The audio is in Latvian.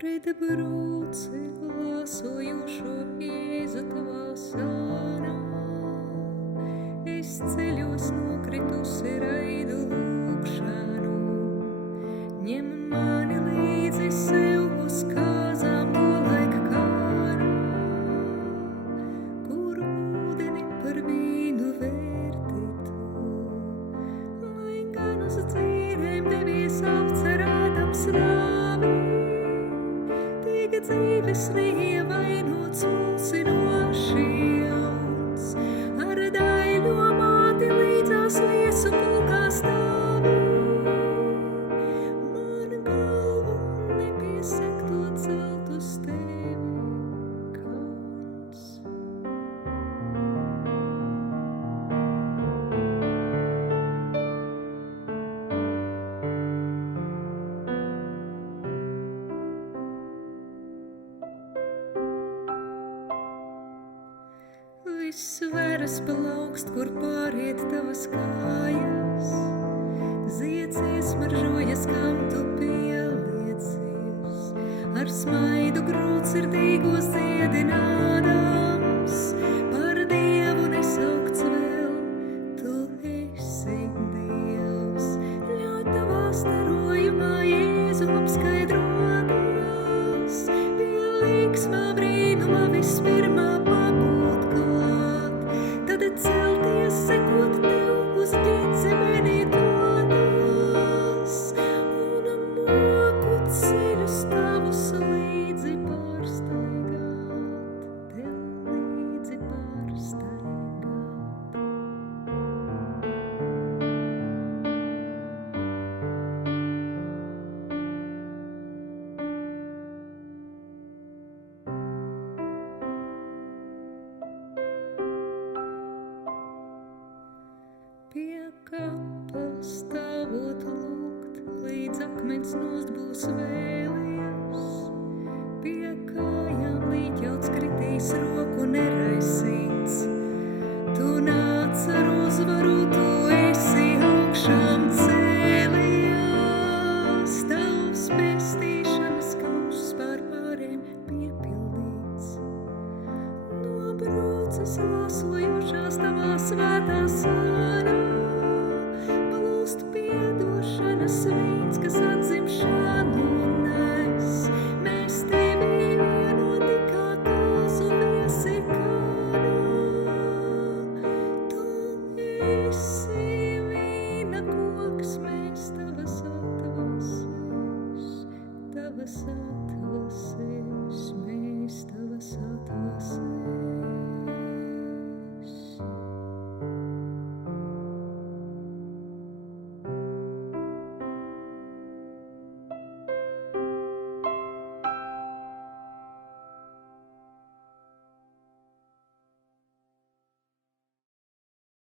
Pret brūci lāsojošo Jēzu tavā sānā, es ceļos nokritusi raidu lūgšanu. Ņem mani līdzi sev uz kāzām tolaik kārā, kur ūdeni par vīnu vērti tu. Lai gan uz dzīvēm tevies apcerēdams rāvi, tik dzīves neievainots mulsinoši jauns, ar daļo māti līdzās liesu pulkā stāvi. Man galvu nepiesakto celt uz tevi kauns. Viss veras palaukst, kur pāriet tavas kājas, ziedsies maržojas, kam tu pieliecies, ar smaidu grūtsirdīgos dziedinādams, par Dievu nesaukts vēl, tu esi Dievs. Ļauj tavā starojumā Jēzu apskaidroties, pie līgsmā brīnumā vispirmā pabūt klāt, tad celties sekot tev uz ģetsemeni doties, un moku ceļus tavus līdzi pārstaigāt, tev līdzi pārstaigāt. Pie kapa stāvot lūgt, līdz akmens nost būs vēlies, pie kājām līķauts kritīs, roku neraisīts. Tu nāc ar uzvaru, tu esi augšām cēlies, tavs pestīšanas kauss pār pāriem piepildīts. Nobrūces lāsojošās tavā svētā sānā, plūst piedošanas vīns, kas atzimšanu nes. Mēs tevi vienoti kā kāzu viesi Kānā. Tu esi vīna koks, mēs tavas atvases, mēs tavas atvases.